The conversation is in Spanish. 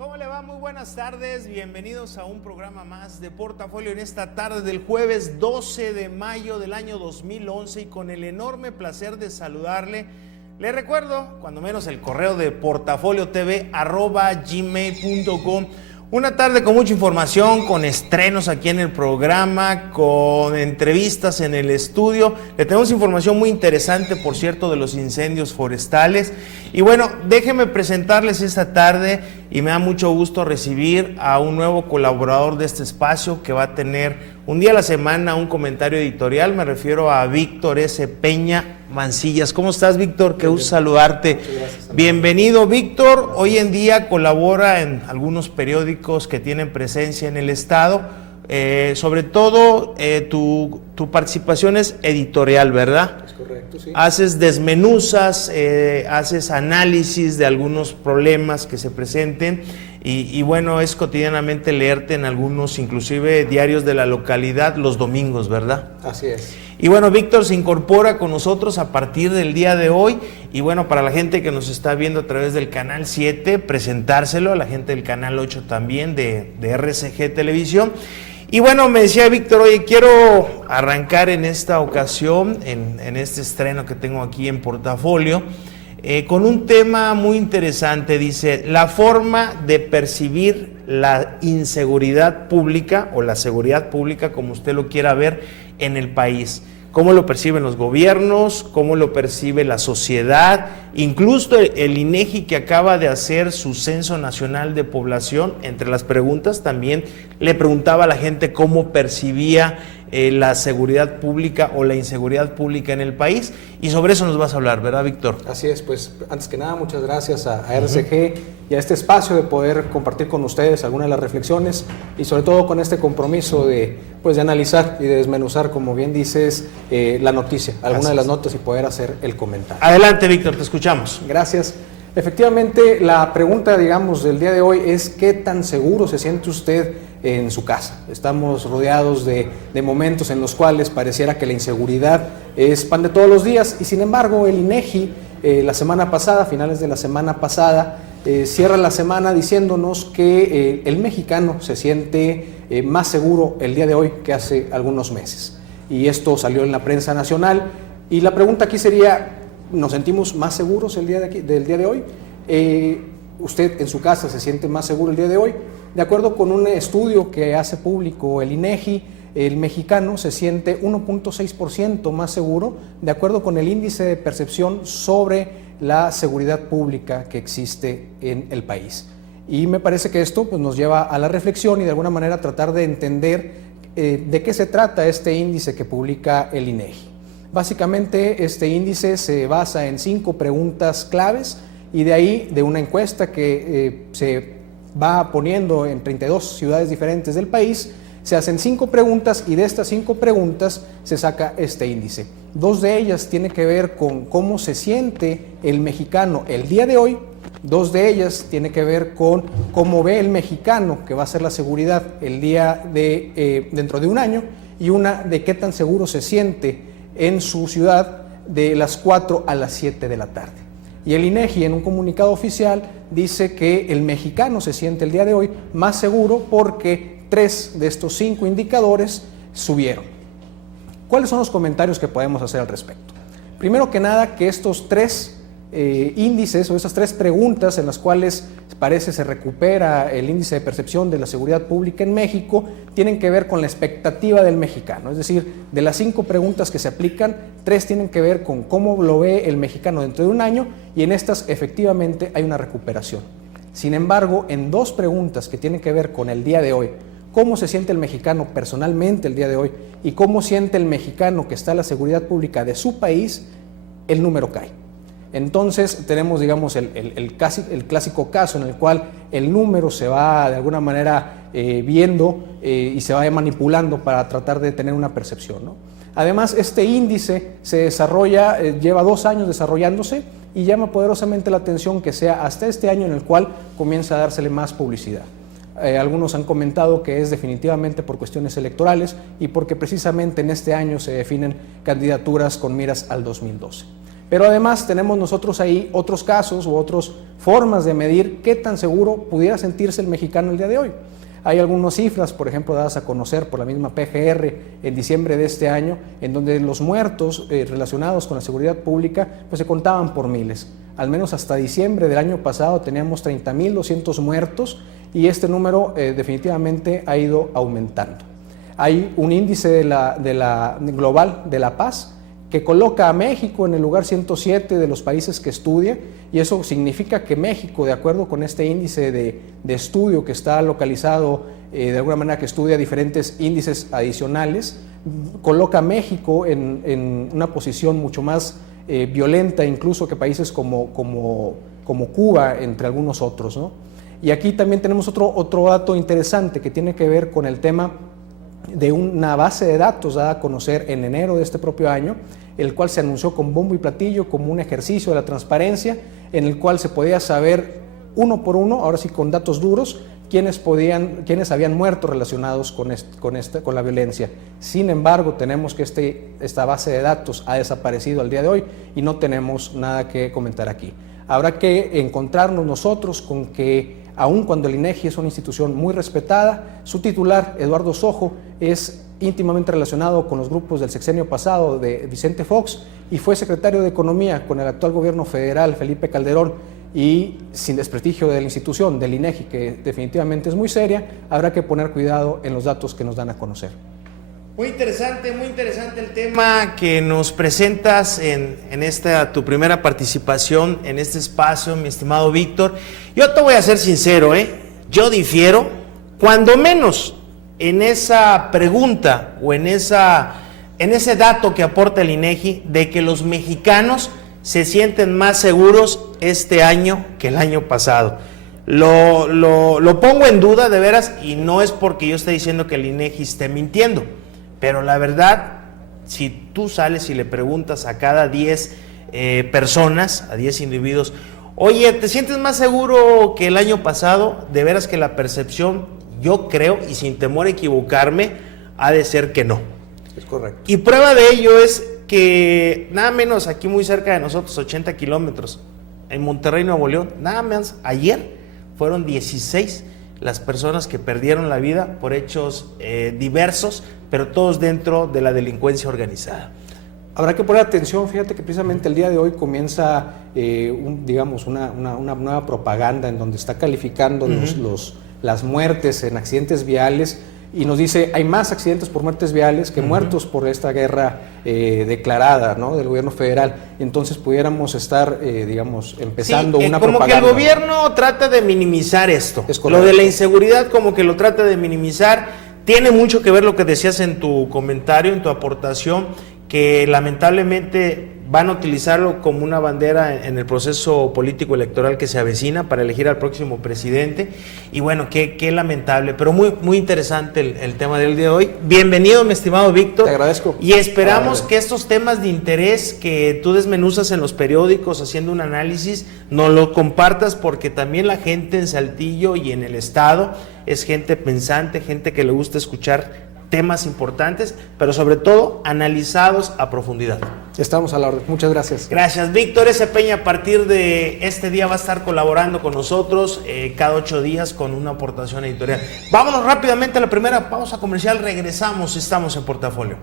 ¿Cómo le va? Muy buenas tardes, bienvenidos a un programa más de Portafolio en esta tarde del jueves 12 de mayo del año 2011 y con el enorme placer de saludarle. Le recuerdo, cuando menos el correo de portafoliotv@gmail.com. Una tarde con mucha información, con estrenos aquí en el programa, con entrevistas en el estudio. Le tenemos información muy interesante, por cierto, de los incendios forestales. Y bueno, déjenme presentarles esta tarde y me da mucho gusto recibir a un nuevo colaborador de este espacio que va a tener un día a la semana un comentario editorial. Me refiero a Víctor S. Peña Mancillas. ¿Cómo estás, Víctor? Qué gusto saludarte. Gracias, Bienvenido, Víctor. Hoy en día colabora en algunos periódicos que tienen presencia en el estado. Sobre todo, tu participación es editorial, ¿verdad? Es correcto, sí. Haces desmenuzas, haces análisis de algunos problemas que se presenten y bueno, es cotidianamente leerte en algunos, inclusive diarios de la localidad los domingos, ¿verdad? Así es. Y bueno, Víctor se incorpora con nosotros a partir del día de hoy y bueno, para la gente que nos está viendo a través del canal 7, presentárselo a la gente del canal 8 también de RCG Televisión. Y bueno, me decía Víctor, oye, quiero arrancar en esta ocasión, en este estreno que tengo aquí en Portafolio, con un tema muy interesante. Dice, la forma de percibir la inseguridad pública o la seguridad pública, como usted lo quiera ver, en el país. Cómo lo perciben los gobiernos, cómo lo percibe la sociedad, incluso el INEGI, que acaba de hacer su censo nacional de población. Entre las preguntas también le preguntaba a la gente cómo percibía la seguridad pública o la inseguridad pública en el país, y sobre eso nos vas a hablar, ¿verdad, Víctor? Así es, pues antes que nada muchas gracias a RCG y a este espacio de poder compartir con ustedes algunas de las reflexiones y sobre todo con este compromiso de analizar y de desmenuzar, como bien dices, la noticia, algunas de las notas y poder hacer el comentario. Adelante, Víctor, te escuchamos. Gracias. Efectivamente, la pregunta, digamos, del día de hoy es ¿qué tan seguro se siente usted en su casa? Estamos rodeados de momentos en los cuales pareciera que la inseguridad es pan de todos los días y sin embargo el INEGI la semana pasada, finales de la semana pasada, cierra la semana diciéndonos que el mexicano se siente más seguro el día de hoy que hace algunos meses. Y esto salió en la prensa nacional y la pregunta aquí sería, ¿nos sentimos más seguros del día de hoy? ¿Usted en su casa se siente más seguro el día de hoy? De acuerdo con un estudio que hace público el INEGI, el mexicano se siente 1.6% más seguro, de acuerdo con el índice de percepción sobre la seguridad pública que existe en el país. Y me parece que esto pues, nos lleva a la reflexión y de alguna manera tratar de entender de qué se trata este índice que publica el INEGI. Básicamente este índice se basa en 5 preguntas claves y de ahí de una encuesta que se va poniendo en 32 ciudades diferentes del país, se hacen 5 preguntas y de estas 5 preguntas se saca este índice. 2 de ellas tienen que ver con cómo se siente el mexicano el día de hoy, 2 de ellas tienen que ver con cómo ve el mexicano que va a ser la seguridad el día dentro de un año y una de qué tan seguro se siente en su ciudad de las 4 a las 7 de la tarde. Y el INEGI en un comunicado oficial dice que el mexicano se siente el día de hoy más seguro porque 3 de estos 5 indicadores subieron. ¿Cuáles son los comentarios que podemos hacer al respecto? Primero que nada, que estos 3 índices o esas 3 preguntas en las cuales parece se recupera el índice de percepción de la seguridad pública en México tienen que ver con la expectativa del mexicano, es decir, de las 5 preguntas que se aplican, 3 tienen que ver con cómo lo ve el mexicano dentro de un año y en estas efectivamente hay una recuperación. Sin embargo, en 2 preguntas que tienen que ver con el día de hoy, cómo se siente el mexicano personalmente el día de hoy y cómo siente el mexicano que está en la seguridad pública de su país, el número cae. Entonces tenemos, digamos, el clásico caso en el cual el número se va de alguna manera viendo y se va manipulando para tratar de tener una percepción, ¿no? Además, este índice se desarrolla, lleva 2 años desarrollándose y llama poderosamente la atención que sea hasta este año en el cual comienza a dársele más publicidad. Algunos han comentado que es definitivamente por cuestiones electorales y porque precisamente en este año se definen candidaturas con miras al 2012. Pero además tenemos nosotros ahí otros casos u otras formas de medir qué tan seguro pudiera sentirse el mexicano el día de hoy. Hay algunas cifras, por ejemplo, dadas a conocer por la misma PGR en diciembre de este año, en donde los muertos relacionados con la seguridad pública pues se contaban por miles. Al menos hasta diciembre del año pasado teníamos 30.200 muertos y este número definitivamente ha ido aumentando. Hay un índice global de la paz que coloca a México en el lugar 107 de los países que estudia, y eso significa que México, de acuerdo con este índice de estudio que está localizado de alguna manera, que estudia diferentes índices adicionales, coloca a México en una posición mucho más violenta incluso que países como Cuba, entre algunos otros, ¿no? Y aquí también tenemos otro dato interesante que tiene que ver con el tema de una base de datos dada a conocer en enero de este propio año, el cual se anunció con bombo y platillo como un ejercicio de la transparencia, en el cual se podía saber uno por uno, ahora sí con datos duros, quiénes habían muerto relacionados con la violencia. Sin embargo, tenemos que esta base de datos ha desaparecido al día de hoy y no tenemos nada que comentar aquí. Habrá que encontrarnos nosotros con que, aun cuando el INEGI es una institución muy respetada, su titular, Eduardo Sojo, es íntimamente relacionado con los grupos del sexenio pasado de Vicente Fox y fue secretario de Economía con el actual gobierno federal, Felipe Calderón, y sin desprestigio de la institución, del INEGI, que definitivamente es muy seria, habrá que poner cuidado en los datos que nos dan a conocer. Muy interesante el tema que nos presentas en esta tu primera participación en este espacio, mi estimado Víctor. Yo te voy a ser sincero, yo difiero, cuando menos en esa pregunta o en ese dato que aporta el INEGI de que los mexicanos se sienten más seguros este año que el año pasado. Lo pongo en duda de veras, y no es porque yo esté diciendo que el INEGI esté mintiendo, pero la verdad, si tú sales y le preguntas a cada 10 personas, a 10 individuos, oye, ¿te sientes más seguro que el año pasado? De veras que la percepción, yo creo, y sin temor a equivocarme, ha de ser que no. Es correcto. Y prueba de ello es que nada menos aquí muy cerca de nosotros, 80 kilómetros, en Monterrey, Nuevo León, nada menos ayer fueron 16 las personas que perdieron la vida por hechos diversos, pero todos dentro de la delincuencia organizada. Habrá que poner atención, fíjate que precisamente el día de hoy comienza una nueva propaganda en donde está calificando las muertes en accidentes viales, y nos dice hay más accidentes por muertes viales que muertos por esta guerra declarada, ¿no?, del gobierno federal. Entonces pudiéramos estar, empezando una como propaganda. Que el gobierno trata de minimizar esto. Es correcto. Lo de la inseguridad como que lo trata de minimizar. Tiene mucho que ver lo que decías en tu comentario, en tu aportación, que lamentablemente van a utilizarlo como una bandera en el proceso político electoral que se avecina para elegir al próximo presidente. Y bueno, qué lamentable, pero muy, muy interesante el tema del día de hoy. Bienvenido, mi estimado Víctor. Te agradezco. Y esperamos que estos temas de interés que tú desmenuzas en los periódicos haciendo un análisis, nos lo compartas, porque también la gente en Saltillo y en el estado es gente pensante, gente que le gusta escuchar temas importantes, pero sobre todo analizados a profundidad. Estamos a la orden. Muchas gracias. Gracias. Víctor S. Peña, a partir de este día va a estar colaborando con nosotros cada 8 días con una aportación editorial. Vámonos rápidamente a la primera pausa comercial, regresamos, estamos en Portafolio.